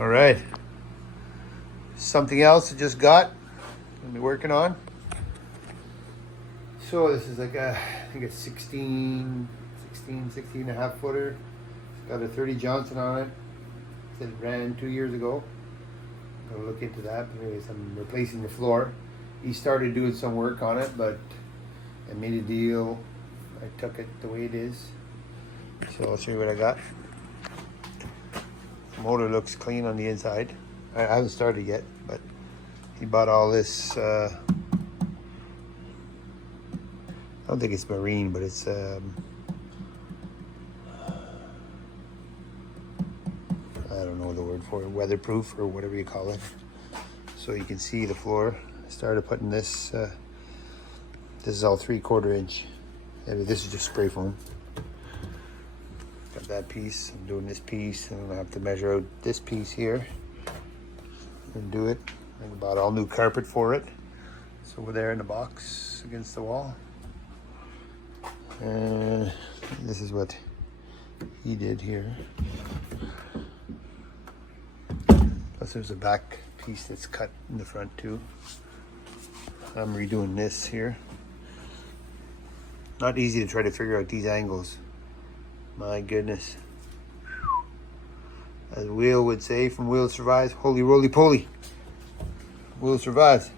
All right. Something else I just got. I'll be working on. So this is like a, I think it's 16 and a half footer. It's got a 30 Johnson on it. It ran 2 years ago. I'll look into that. But anyways, I'm replacing the floor. He started doing some work on it, but I made a deal. I took it the way it is. So I'll show you what I got. The motor looks clean on the inside. I haven't started yet, but he bought all this. I don't think it's marine, but it's I don't know the word for it, weatherproof or whatever you call it. So you can see the floor. I started putting this. This is all 3/4 inch. I mean, this is just spray foam. Got that piece. I'm doing this piece, and I have to measure out this piece here and do it. I bought all new carpet for it. It's over there in the box against the wall. And this is what he did here. Plus there's a back piece that's cut in the front too. I'm redoing this here. Not easy to try to figure out these angles. My goodness. As Will would say from Will Survives, holy roly poly. Will Survives.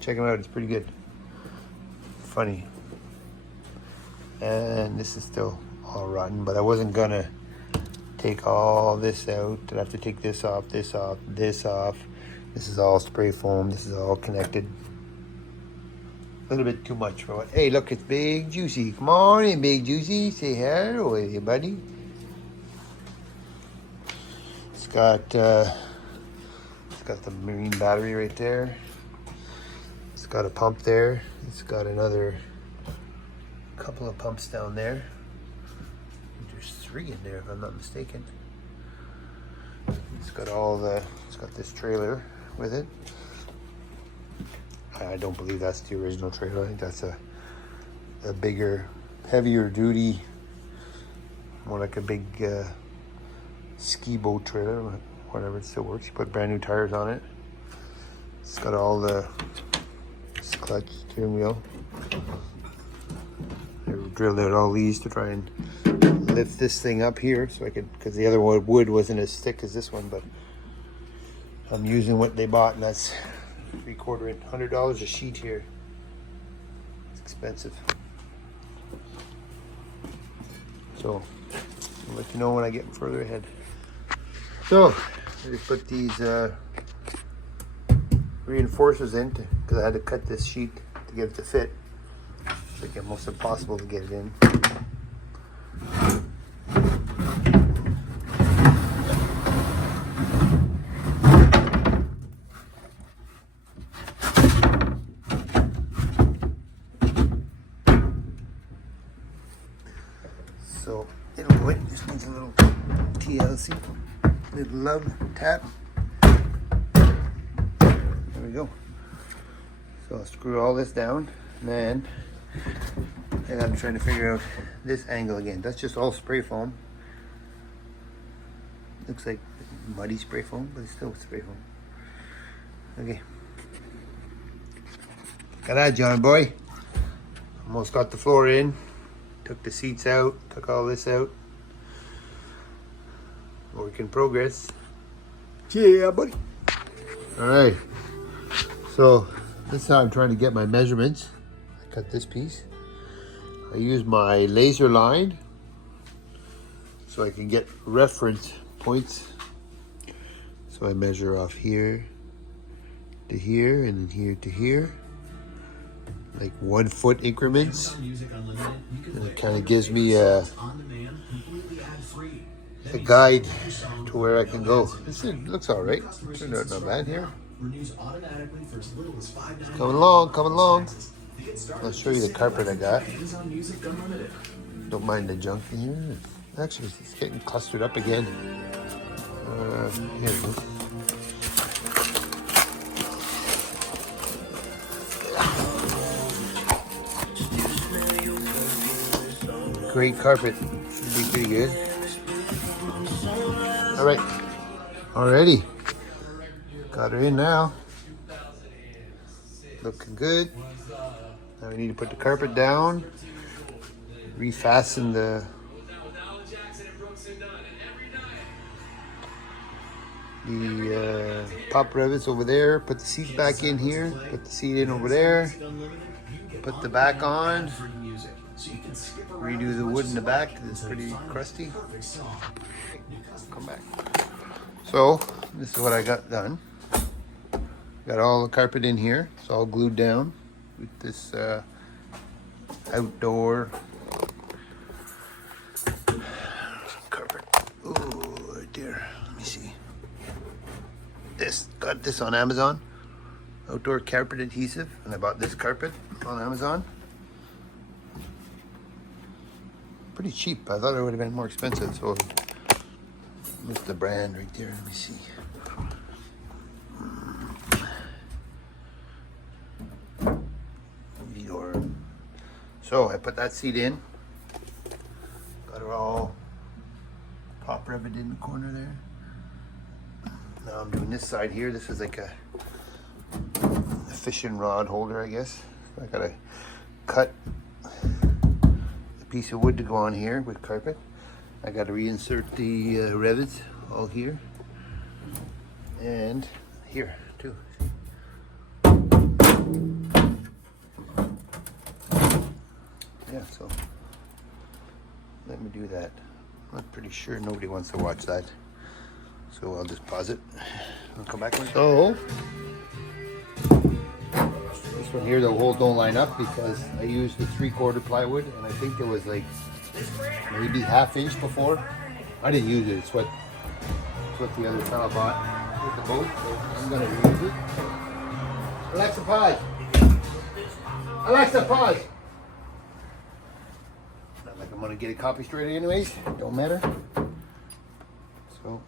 Check him out, it's pretty good. Funny. And this is still all rotten, but I wasn't gonna take all this out. I'd have to take this off, this off, this off. This is all spray foam, this is all connected. A little bit too much for what? Hey, look, it's Big Juicy. Come on in, Big Juicy. Say hello, everybody. It's got the marine battery right there. It's got a pump there. It's got another couple of pumps down there. There's 3 in there, if I'm not mistaken. It's got this trailer with it. I don't believe that's the original trailer. I think that's a bigger, heavier duty, more like a big ski boat trailer, whatever, it still works. You put brand new tires on it. It's got all the clutch, steering wheel. I drilled out all these to try and lift this thing up here so I could, because the other wood wasn't as thick as this one, but I'm using what they bought, and that's 3/4 inch, $100 a sheet here. It's expensive. So I'll let you know when I get further ahead. So I just put these reinforcers in because I had to cut this sheet to get it to fit. It's like almost impossible to get it in. So it'll go in. Just needs a little TLC, little love tap. There we go. So I'll screw all this down, and then I'm trying to figure out this angle again. That's just all spray foam. Looks like muddy spray foam, but it's still spray foam. Okay. Got that, John boy. Almost got the floor in. Took the seats out, took all this out. Work in progress. Yeah, buddy. All right. So this is how I'm trying to get my measurements. I cut this piece. I use my laser line so I can get reference points. So I measure off here to here and then here to here. Like 1 foot increments, and it kind of gives me a guide to where I can go. This looks all right. Turned out not bad here. Coming along, coming along. I'll show you the carpet I got. Don't mind the junk in here. Actually, it's getting clustered up again. Here it is. Great carpet. Should be pretty good. All right. Alrighty. Got her in now. Looking good. Now we need to put the carpet down, refasten the pop rivets over there, put the seat back in here, put the seat in over there, put the back on, redo the wood in the back because it's pretty crusty. Come back. So this is what I got done. Got all the carpet in here. It's all glued down with this outdoor carpet. Oh dear, let me see. Got this on Amazon. Outdoor carpet adhesive, and I bought this carpet on Amazon. Pretty cheap. I thought it would have been more expensive, so missed the brand right there. Let me see. So I put that seat in. Got her all pop riveted in the corner there. Now I'm doing this side here. This is like a fishing rod holder, I guess. I gotta cut a piece of wood to go on here with carpet. I gotta reinsert the rivets all here and here too. Yeah, so let me do that. I'm pretty sure nobody wants to watch that, so I'll just pause it. I'll come back. So this one here, the holes don't line up because I used the 3/4 plywood, and I think it was like maybe 1/2 inch before. I didn't use it. It's what the other fellow bought with the boat, so I'm gonna reuse it. Alexa, pause. Alexa, pause. Not like I'm gonna get a copy straight anyways. Don't matter. So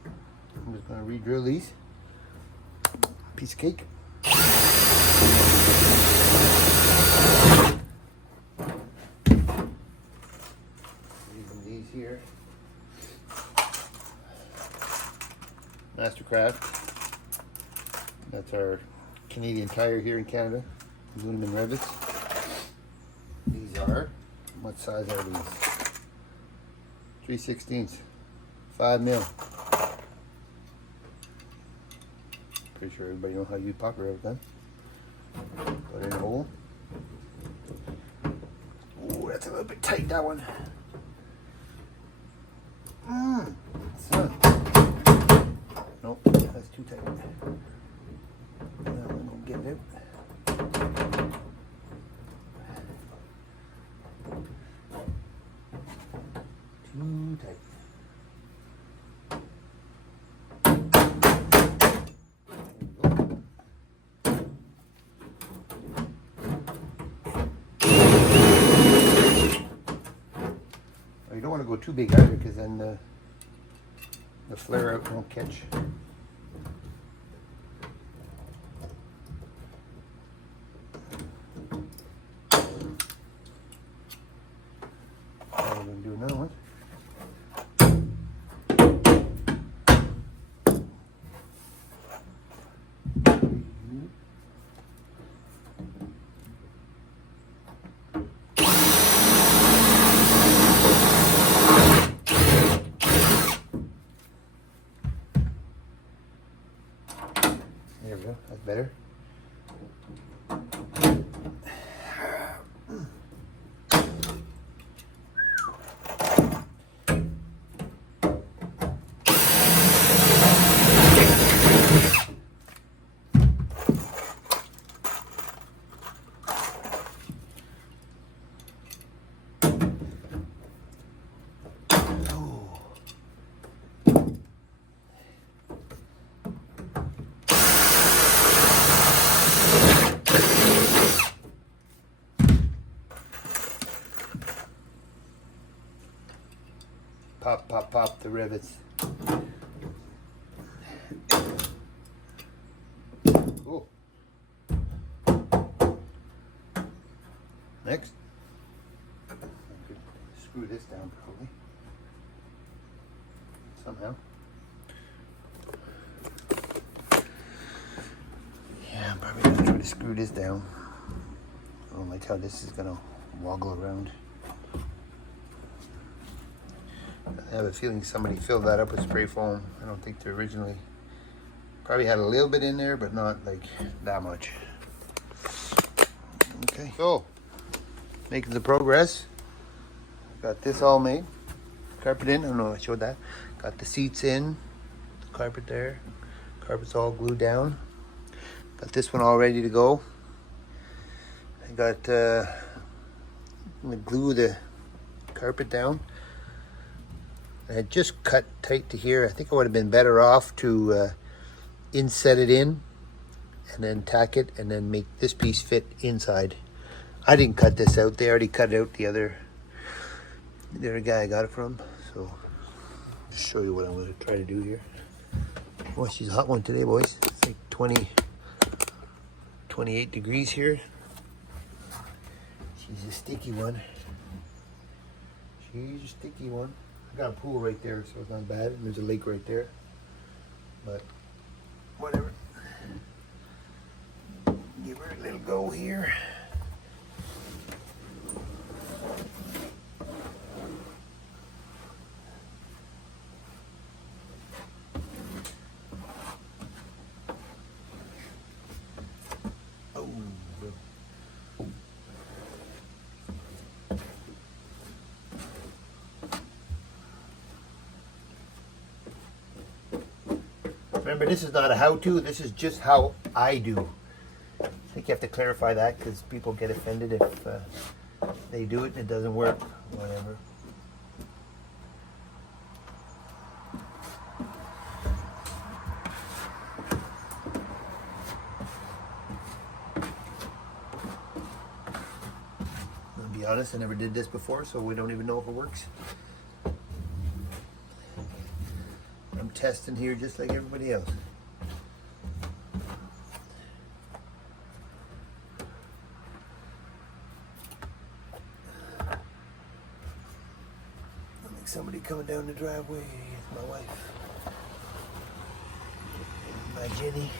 I'm just gonna re-drill these. Piece of cake. Using these here. Mastercraft. That's our Canadian Tire here in Canada. Aluminum rivets. These are, what size are these? 3/16, 5 mil. Pretty sure everybody knows how to use pop rivet then. Put in a hole. Ooh, that's a little bit tight, that one. Nope, that's too tight. That one won't get it out. Too tight. You don't want to go too big either, because then the flare out won't catch. I'm going to do another one. There we go, that's better. Pop, pop, pop the rivets. Cool. Next, I could screw this down probably somehow. to screw this down. I don't like how this is gonna woggle around. I have a feeling somebody filled that up with spray foam. I don't think they originally, probably had a little bit in there, but not like that much. Okay, so making the progress. Got this all made. Carpet in, I don't know if I showed that. Got the seats in, the carpet there. Carpet's all glued down. Got this one all ready to go. I got, I'm gonna glue the carpet down. I had just cut tight to here. I think I would have been better off to inset it in and then tack it and then make this piece fit inside. I didn't cut this out. They already cut out the other guy I got it from. So just show you what I'm going to try to do here. Boy, she's a hot one today, boys. It's like 28 degrees here. She's a sticky one. She's a sticky one. I got a pool right there, so it's not bad. And there's a lake right there. But whatever. Give her a little go here. Remember, this is not a how-to, this is just how I do. I think you have to clarify that because people get offended if they do it and it doesn't work, whatever. I'll be honest, I never did this before, so we don't even know if it works. I'm testing here just like everybody else. Like somebody coming down the driveway. It's my wife. My Jenny.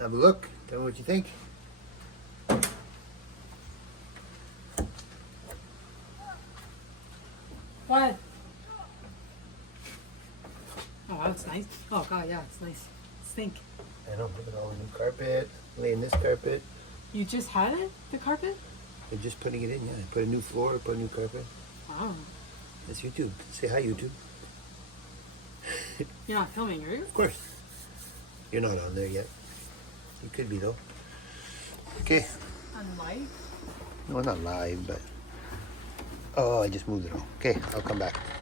Have a look. Tell me what you think. What? Oh, that's nice. Oh god, yeah, it's nice. Stink. I know. Look at all the new carpet. Laying this carpet. You just had it? The carpet? They're just putting it in. Yeah. Put a new floor. Put a new carpet. Wow. That's YouTube. Say hi, YouTube. You're not filming, are you? Of course. You're not on there yet. You could be though. Okay. On live? No, not live, but oh, I just moved it all. Okay, I'll come back.